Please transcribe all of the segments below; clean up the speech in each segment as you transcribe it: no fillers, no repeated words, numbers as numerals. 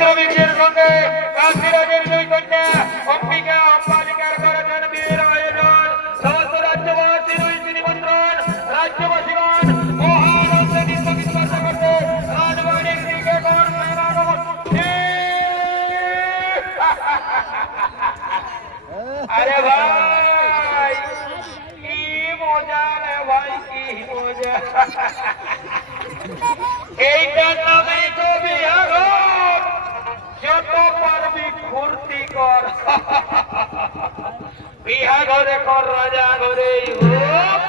পবিত্র সঙ্গে কাশীরাজের দুই কন্যা অম্বিকা অম্বালিকার করেছেন বীর আয়োজন। সমস্ত রাজ্যবাসীর উইসি নিমন্ত্রণ। রাজ্যবাসীগণ মহানন্দে নিত্যগীত করতে করতে রাজবাড়ির দিকে করবেন আগমন। আরে ভাই কি মজা রে ভাই, কি মজা! এইটার নামে তো বিহার। যত পারবি ফুর্তি কর, বিহা ঘরে কর, রাজা ঘরেই হোক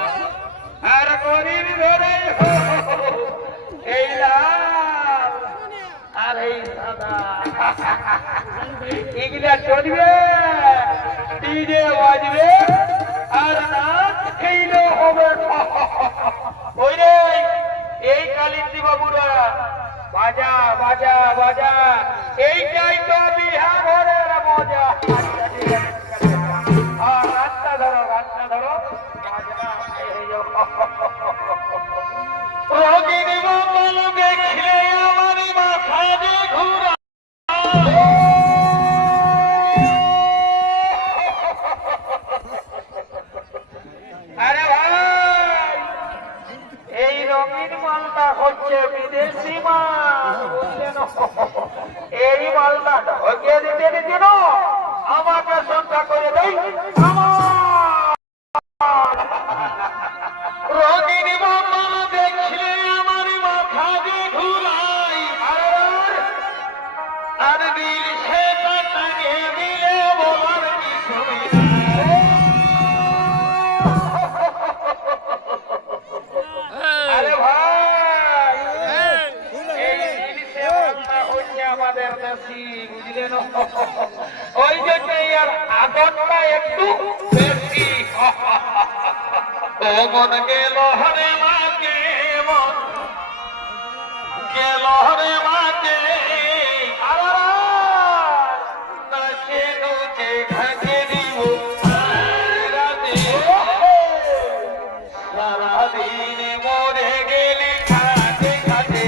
আর গরিব ঘরেই হোক। এই লাল আর এই সাদা এগুলা চলবে, ডিজে বাজবে আর নাচ খেলে হবে। ওই রে এই কালিন্দী বাবুরা বাজা বাজা বাজা, এইটাই তো বিহা ঘরের মজা। রাস্তা ধরো, রাস্তা ধরো, রোগীর মঙ্গল দেখলে আমার মাথা যে ঘুরা। আরে ভাই এই রঙিন মালটা হচ্ছে বিদেশি মাল, বুঝলেন? এই মালটা ঢকিয়ে দিতে দিতে না আমাকে সন্ধ্যা করে দেয়। রঙিন মাল দেখলে আমার মাথা যে ঘুরাই, আর দিল সে টাঙে দিলে বলার কিছু নাই। আরে ভাই এই জিনিসে হচ্ছে আমাদের দেশি, বুঝলেন? ওই জন্যই আর আদরটা একটু বেশি। ও মন গেল হরে মাকে, মন গেল হরে মাকে, নাচে নুচে ঘাকে দিব সারাদিন মরে গেলি খাতে খাতে।